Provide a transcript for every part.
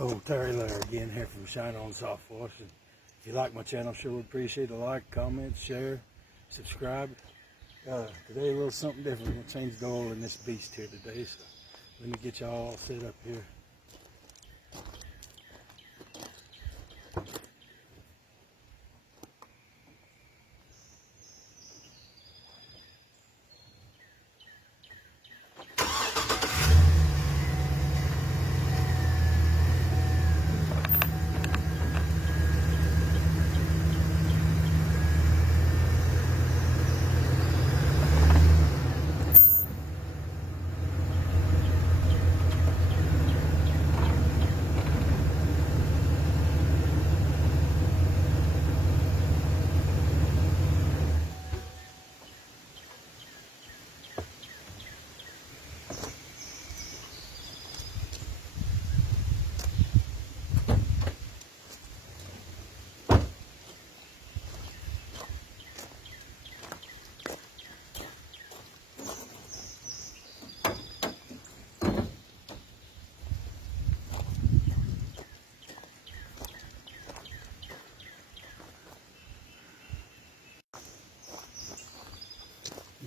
Oh, Terry Lair again here from Shine-On-Softwash. If you like my channel, sure would appreciate a like, comment, share, subscribe. Today a little something different. We'll change the oil in this beast here today. So let me get y'all all set up here.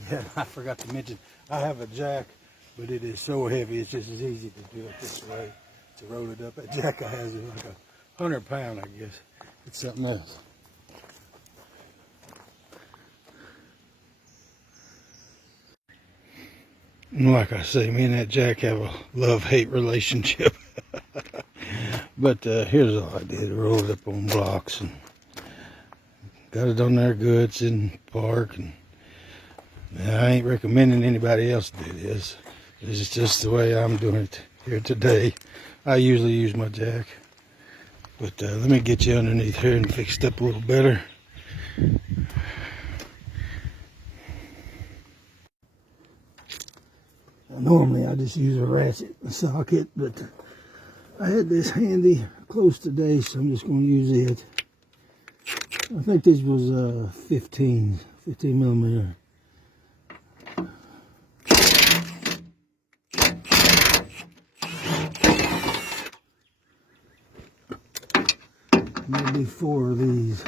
Yeah, I forgot to mention, I have a jack, but it is so heavy, it's just as easy to do it this way, to roll it up. That jack I has is like 100 pounds, I guess. It's something else. And like I say, me and that jack have a love-hate relationship. But here's all I did, roll it up on blocks and got it on there good. It's in park, and I ain't recommending anybody else do this. This is just the way I'm doing it here today. I usually use my jack. But let me get you underneath here and fixed up a little better. Normally I just use a ratchet socket, but I had this handy close today, so I'm just going to use it. I think this was 15 millimeter. Maybe 4 of these.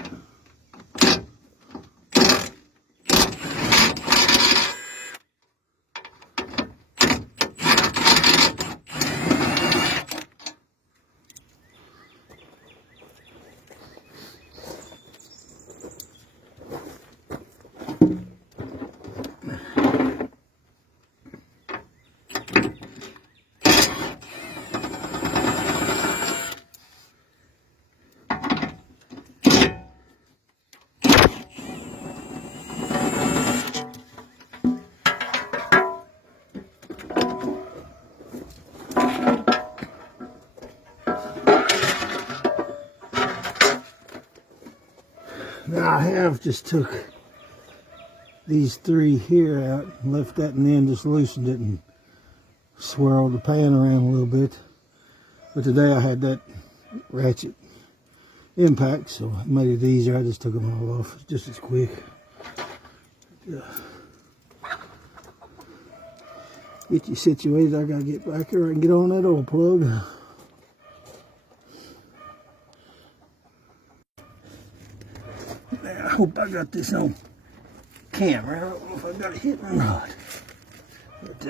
Now I have just took these 3 here out and left that in the end, just loosened it and swirled the pan around a little bit. But today I had that ratchet impact, so I made it easier. I just took them all off just as quick. Get you situated. I gotta get back here and get on that oil plug. I hope I got this on camera. I don't know if I got it hit or not. But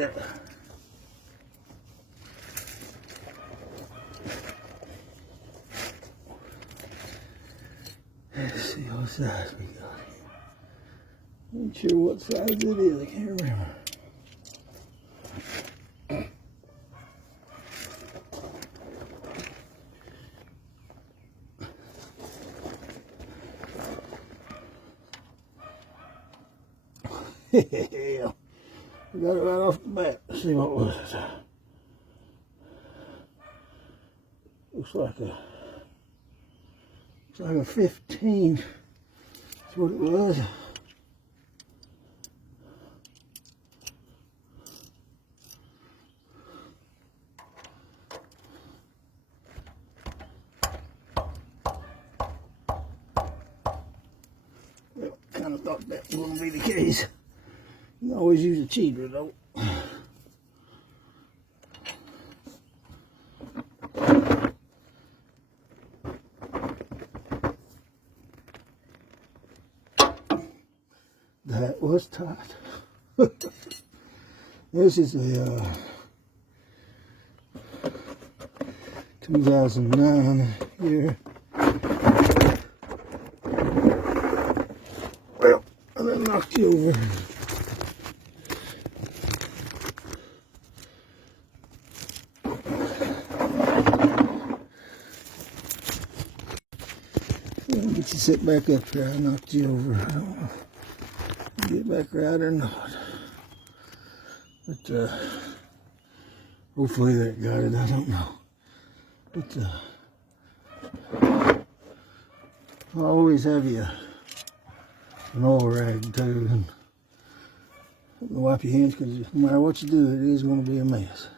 let's see what size we got here. Ain't sure what size it is. I can't remember. Hell, I got it right off the bat. Let's see what was it. Looks like a 15. That's what it was. Well, kind of thought that was going to be the case. You can always use a cheater though. hat was tight. This is a 2009 here. Well, I done knocked you over. Let me get you sit back up here. I knocked you over. I don't know if you get back right or not. But hopefully that got it. I don't know. But I always have you an oil rag too, and wipe your hands, because no matter what you do, it is going to be a mess.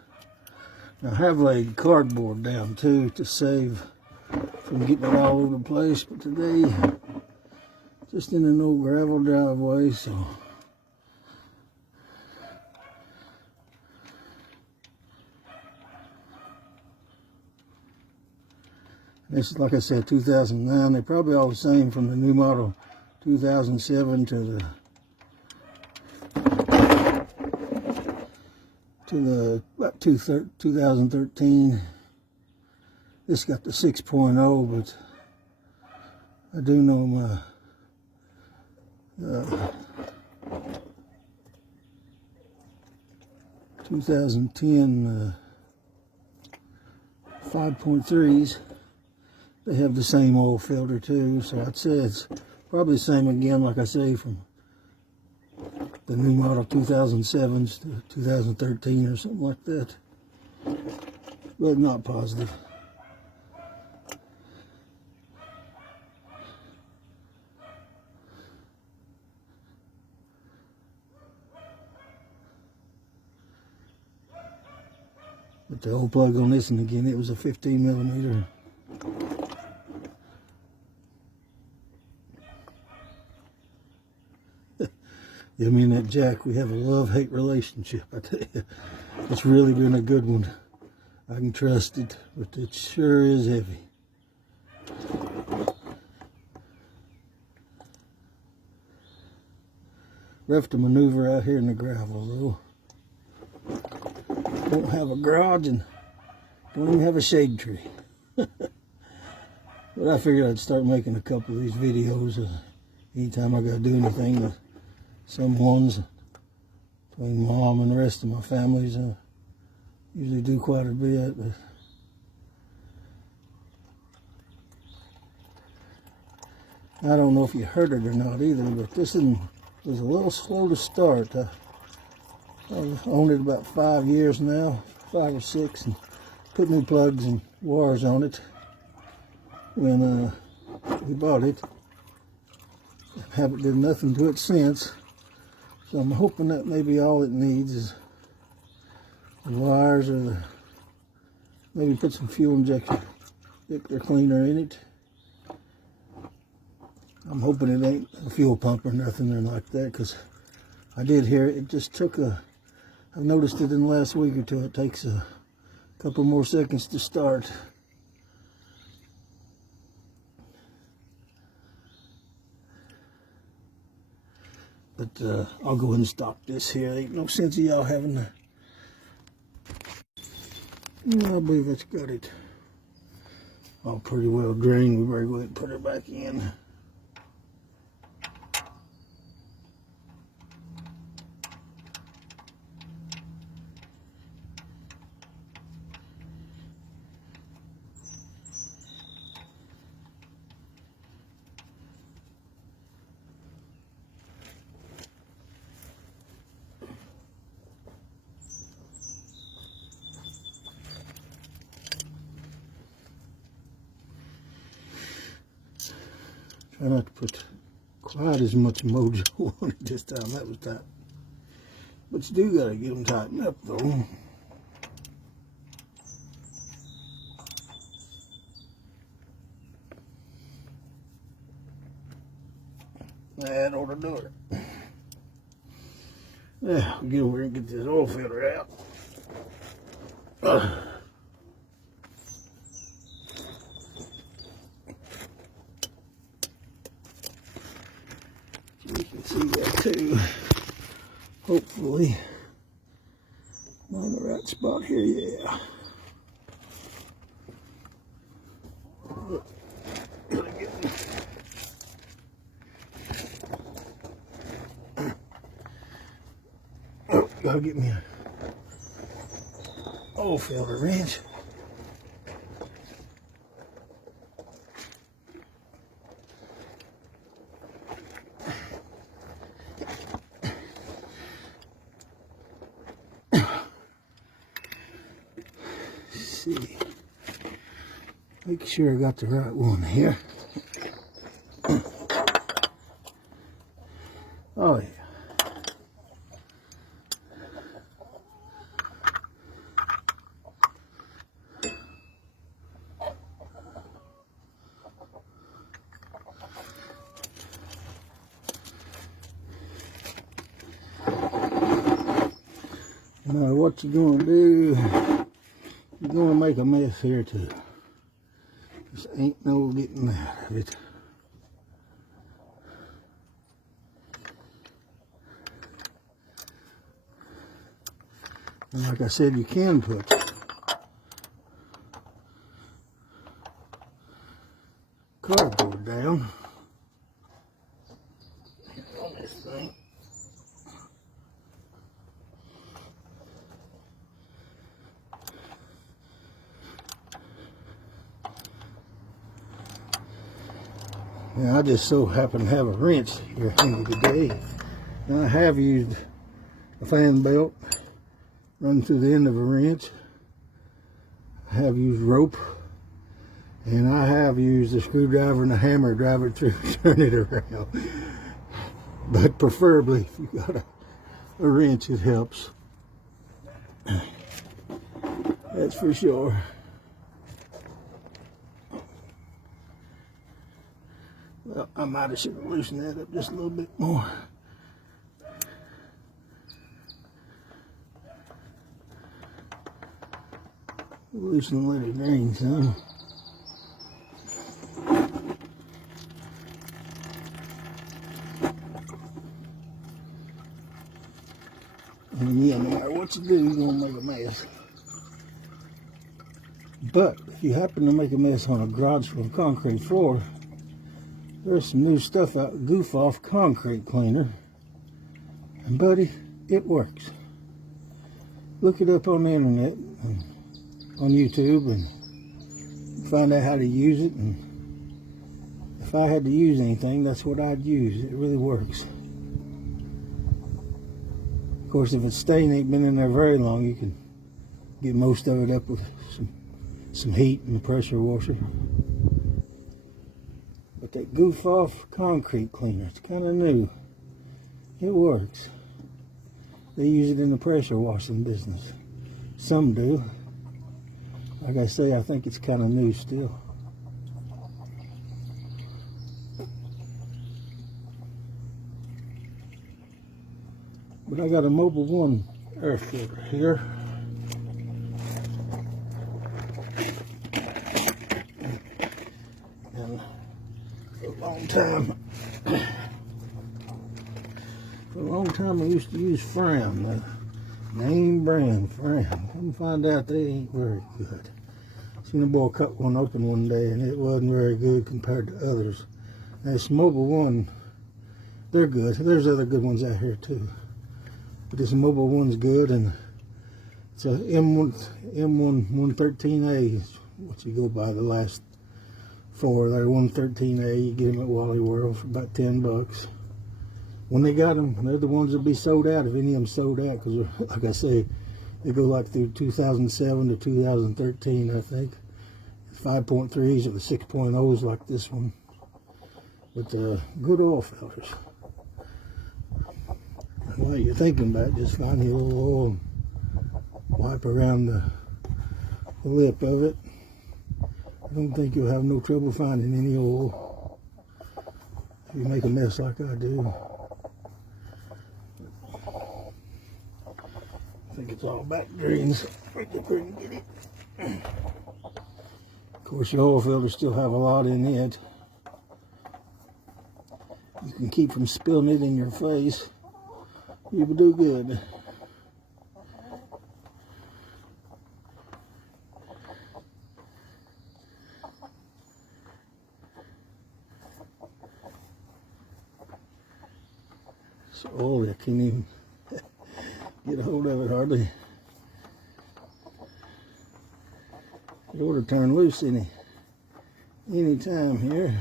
Now, I have laid cardboard down too to save from getting it all over the place, but today, just in an old gravel driveway, so. This is, like I said, 2009. They're probably all the same from the new model 2007 to about 2013. This got the 6.0, but I do know my 2010 5.3s. They have the same oil filter too, so I'd say it's probably the same again, like I say, from the new model 2007s to 2013 or something like that, but not positive. But the old plug on this, and again, it was a 15 millimeter. Yeah, me and that jack, we have a love-hate relationship, I tell you. It's really been a good one. I can trust it, but it sure is heavy. Rough to maneuver out here in the gravel, though. Don't have a garage and don't even have a shade tree. But I figured I'd start making a couple of these videos anytime I gotta do anything. Some ones between Mom and the rest of my families usually do quite a bit. But I don't know if you heard it or not either, but this one was a little slow to start. I've owned it about 5 years now, 5 or 6, and put new plugs and wires on it when we bought it. Haven't done nothing to it since. So I'm hoping that maybe all it needs is the wires, or maybe put some fuel injector cleaner in it. I'm hoping it ain't a fuel pump or nothing or like that, because I did hear it just took I've noticed it in the last week or two, it takes a couple more seconds to start. But I'll go ahead and stop this here. There ain't no sense of y'all having to. I believe it's got it all pretty well drained. We better go ahead and put it back in. Try not to put quite as much mojo on it this time. That was tight. But you do gotta get them tightened up though. That ought to do it. Yeah, we'll get over here and get this oil filter out. You can see that too. Find the right spot here, yeah. Oh, gotta get me a oil filter wrench. See, make sure I got the right one here. Oh yeah. Now what you gonna do? You're gonna make a mess here too. Just ain't no getting out of it. And like I said, you can put cardboard down on this thing. Now I just so happen to have a wrench here handy today. And I have used a fan belt running through the end of a wrench. I have used rope. And I have used a screwdriver and a hammer to drive it through and turn it around. But preferably, if you got a wrench, it helps. That's for sure. Well, I might have should have loosened that up just a little bit more. Loosen and let it drain some. And yeah, no matter what you do, you're going to make a mess. But if you happen to make a mess on a garage or concrete floor, there's some new stuff out, Goof Off Concrete Cleaner. And buddy, it works. Look it up on the internet, on YouTube, and find out how to use it. And if I had to use anything, that's what I'd use. It really works. Of course, if it's stain ain't been in there very long, you can get most of it up with some heat and a pressure washer. But that Goof Off Concrete Cleaner, it's kind of new. It works. They use it in the pressure washing business. Some do. Like I say, I think it's kind of new still. But I got a Mobile One air filter here. And for a long time I used to use Fram, the name brand Fram. Come find out they ain't very good. Seen a boy cut one open one day and it wasn't very good compared to others. This Mobile One, they're good. There's other good ones out here too. But this Mobile One's good, and it's a M113A is what you go by, the last four. They're 113A. You get them at Wally World for about $10. When they got them, they're the ones that'll be sold out, if any of them sold out, because like I say, they go like through 2007 to 2013, I think. 5.3s or the 6.0s like this one, with good oil filters. And while you're thinking about it, just find the little oil and wipe around the lip of it. I don't think you'll have no trouble finding any oil if you make a mess like I do. I think it's all back drains. Right there, couldn't get it. Of course, your oil filters still have a lot in it. You can keep from spilling it in your face. You will do good. So oily I can't even get a hold of it hardly. It ought to turn loose any time here.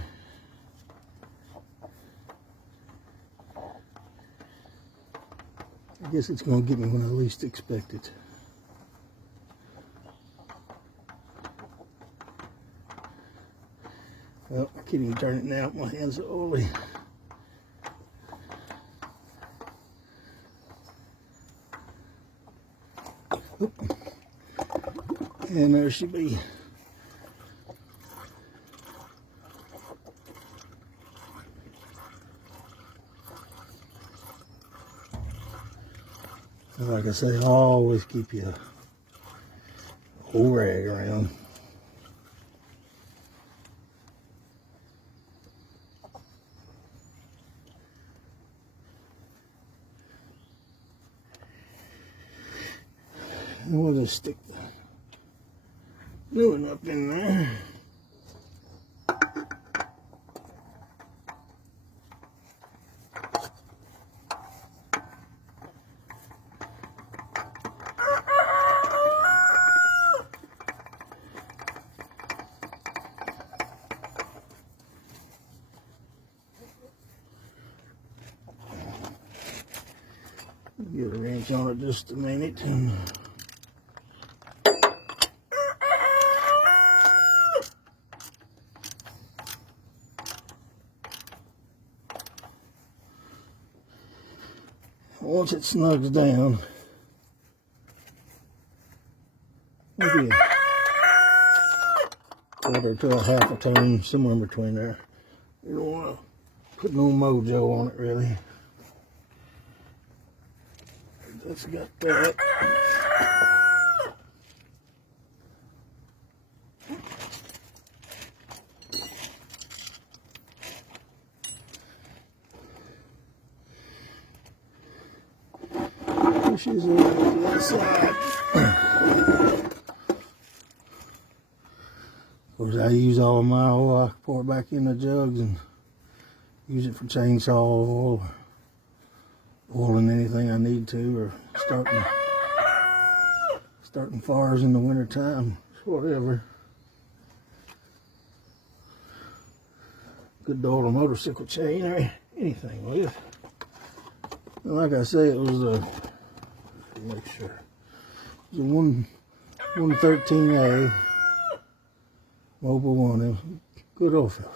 I guess it's going to get me when I least expect it. Well, I can't even turn it now. My hands are oily. Oop. And there she be. Like I say, always keep your whole rag around. And we'll just stick the new one up in there. Get a wrench on it just a minute. Once it snugs down, maybe a quarter to a half a tone, somewhere in between there. You don't want to put no mojo on it, really. That's got that. Pushes over to that side. Of course, I use all of my oil. I pour it back in the jugs and use it for chainsaw oil, or oiling anything I need to, or starting fires in the winter time, whatever. Good to oil a motorcycle chain or anything with. And like I say, it was a, make sure, it was a 113A Mobile one. It was good oil fillers.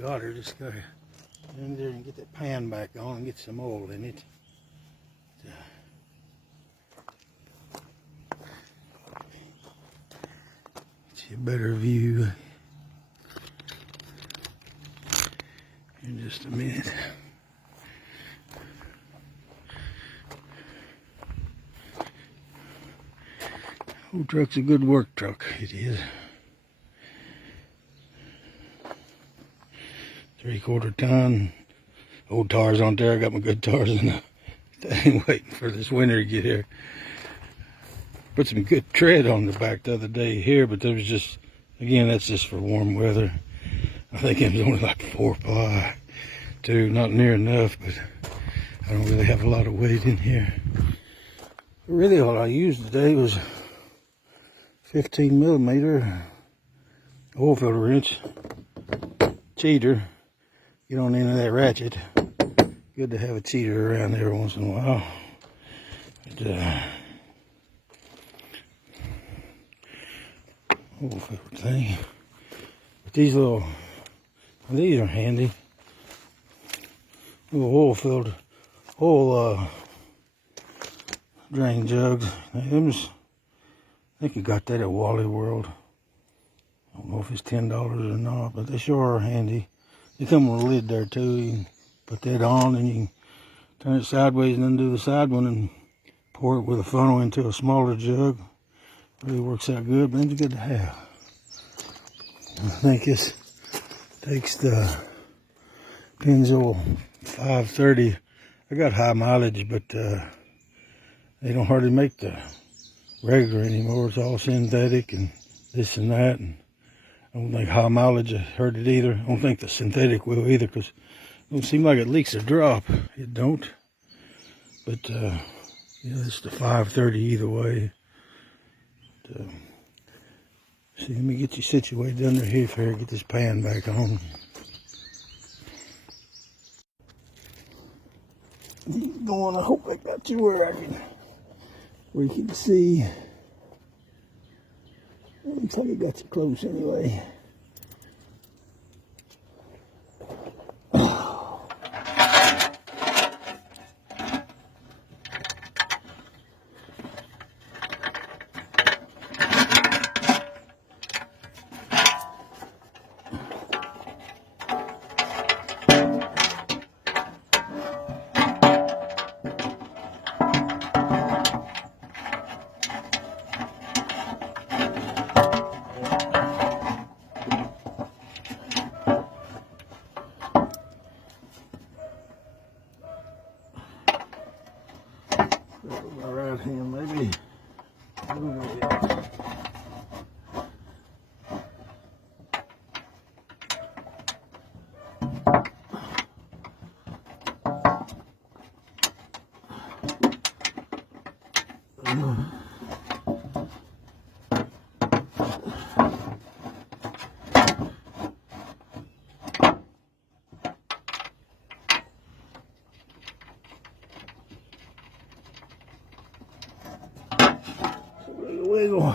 Got her, just gotta get in there and get that pan back on and get some oil in it. Get you a better view in just a minute. Old truck's a good work truck, it is. 3/4 ton. Old tires on there. I got my good tires in the thing waiting for this winter to get here. Put some good tread on the back the other day here, but there was just, again, that's just for warm weather. I think it was only like 4 ply, too. Not near enough, but I don't really have a lot of weight in here. But really, all I used today was 15mm oil filter wrench, cheater. Get on the end of that ratchet. Good to have a cheater around there once in a while. But, oil filter thing. But these are handy. Little oil filter, oil drain jugs. Them's I think you got that at Wally World. I don't know if it's $10 or not, but they sure are handy. They come with a lid there too. You can put that on and you can turn it sideways and undo the side one and pour it with a funnel into a smaller jug. Really works out good, but it's good to have. I think this takes the Pennzoil 530. I got high mileage, but they don't hardly make the regular anymore. It's all synthetic and this and that. And I don't think high mileage hurt it either. I don't think the synthetic will either, because it don't seem like it leaks a drop. It don't. But yeah, it's the 530 either way. But, see, let me get you situated under here for get this pan back on. Keep going. I hope I got you where you can see. Looks like I got you close anyway. My right hand, maybe. Wiggle.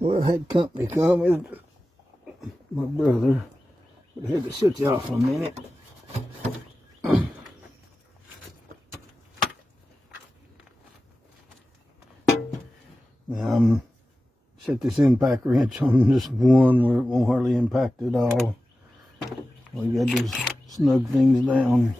Well, I had company come with my brother, but I had to sit y'all for a minute. Now I'm set this impact wrench on just one where it won't hardly impact at all. All you gotta do is snug things down.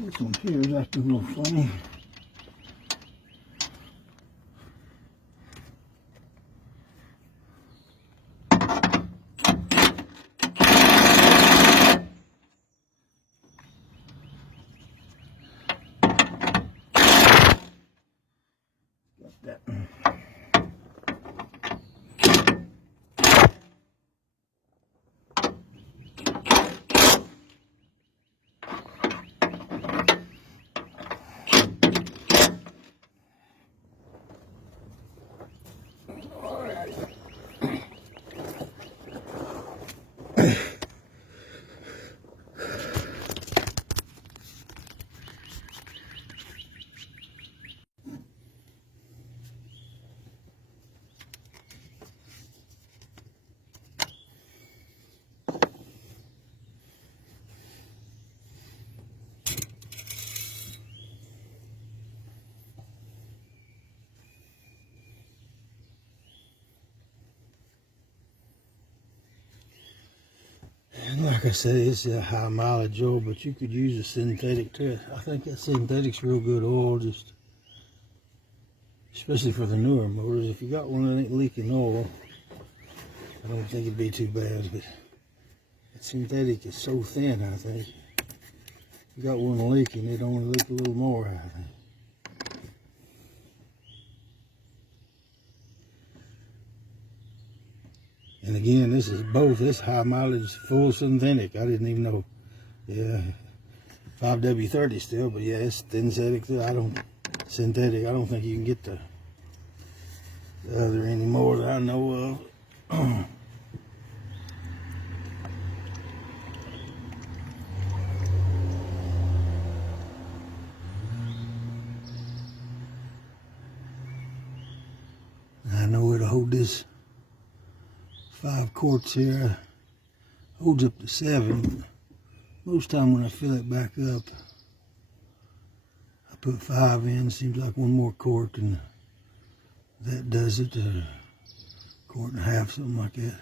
This one here is acting a little funny. Got that. And like I said, it's a high mileage oil, but you could use a synthetic too. I think that synthetic's real good oil, just especially for the newer motors. If you got one that ain't leaking oil, I don't think it'd be too bad. But that synthetic is so thin, I think. If you got one leaking, it only leak a little more, I think. And again, this is both. This high mileage, full synthetic. I didn't even know. Yeah, 5W30 still, but yeah, it's synthetic. I don't think you can get the other anymore that I know of. I know it'll hold this 5 quarts here. Holds up to 7. Most time when I fill it back up, I put 5 in. Seems like one more quart, and that does it. A quart and a half, something like that.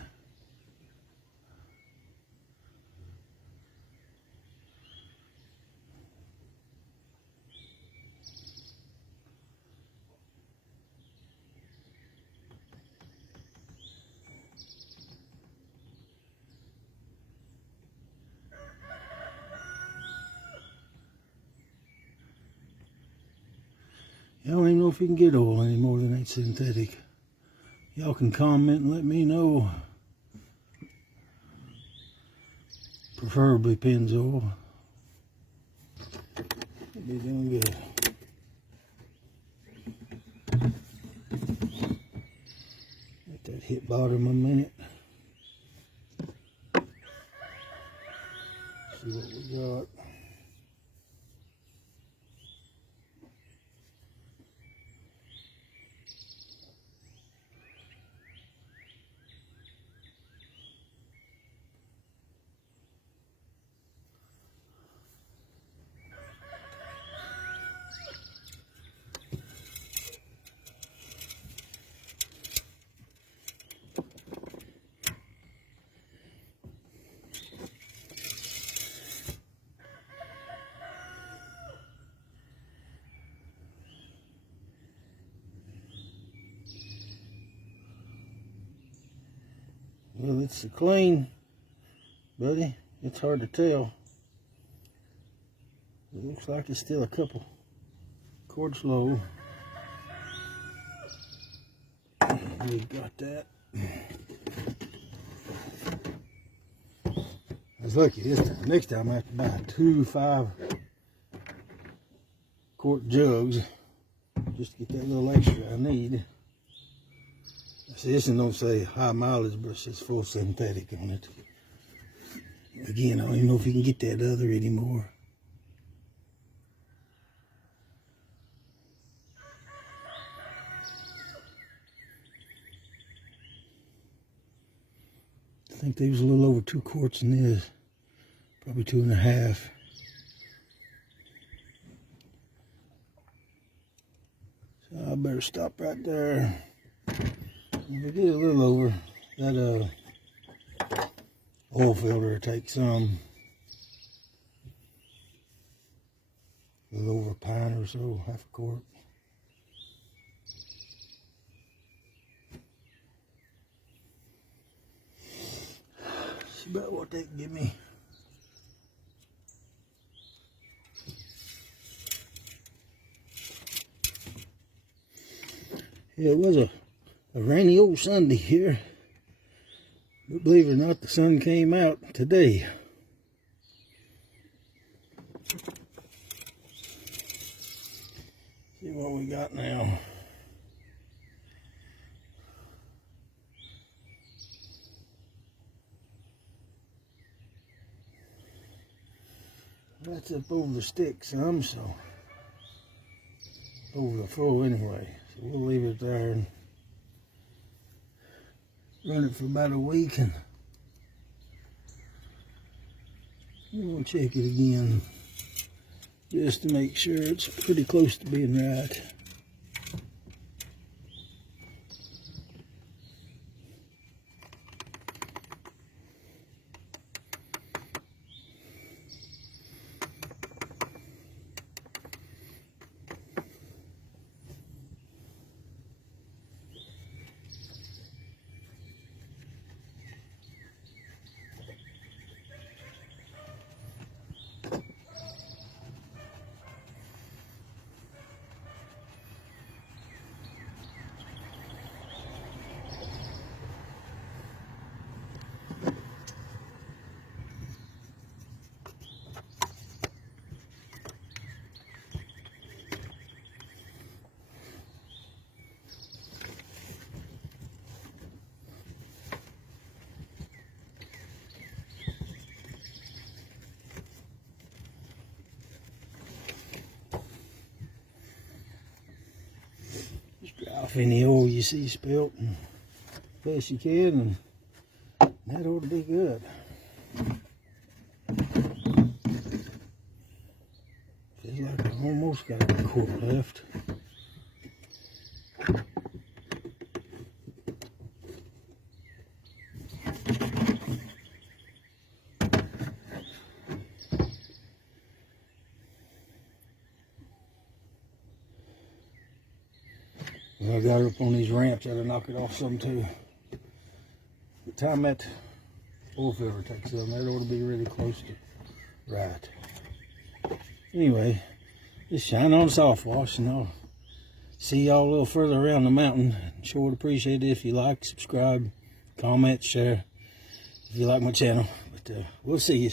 I don't even know if you can get oil anymore than ain't synthetic. Y'all can comment and let me know. Preferably Pennzoil. It'd be doing good. Let that hit bottom a minute. See what we got. Well, it's clean, buddy. It's hard to tell. It looks like it's still a couple quarts low. We got that. I was lucky this time. Next time I have to buy 2 5-quart jugs just to get that little extra I need. See, this one don't say high mileage, but it says full synthetic on it. Again, I don't even know if you can get that other anymore. I think they was a little over 2 quarts in this. Probably 2.5. So I better stop right there. We get a little over. That oil filter takes some. A little over a pint or so, half a quart. See about what they can give me. Yeah, it was a rainy old Sunday here, but believe it or not, the sun came out today. See what we got now. That's up over the stick some, so over the full anyway. So we'll leave it there and run it for about a week, and we'll check it again just to make sure it's pretty close to being right. off any oil you see spilt and best you can, and that ought to be good. Feels like I almost got a quart left. Well, I got it up on these ramps, that'll knock it off some too. By the time that oil filter takes on, that ought to be really close to right. Anyway, just Shine-On-Softwash, and I'll see y'all a little further around the mountain. Sure would appreciate it if you like, subscribe, comment, share, if you like my channel. But we'll see you.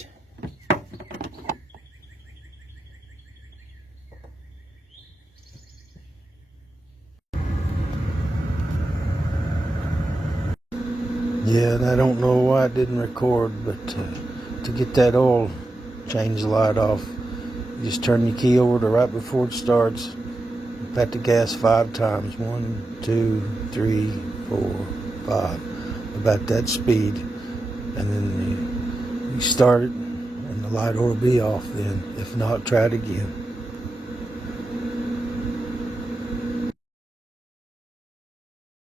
Yeah, and I don't know why it didn't record, but to get that oil change light off, you just turn your key over to right before it starts, pat the gas 5 times, 1, 2, 3, 4, 5, about that speed, and then you start it, and the light ought to be off then. If not, try it again.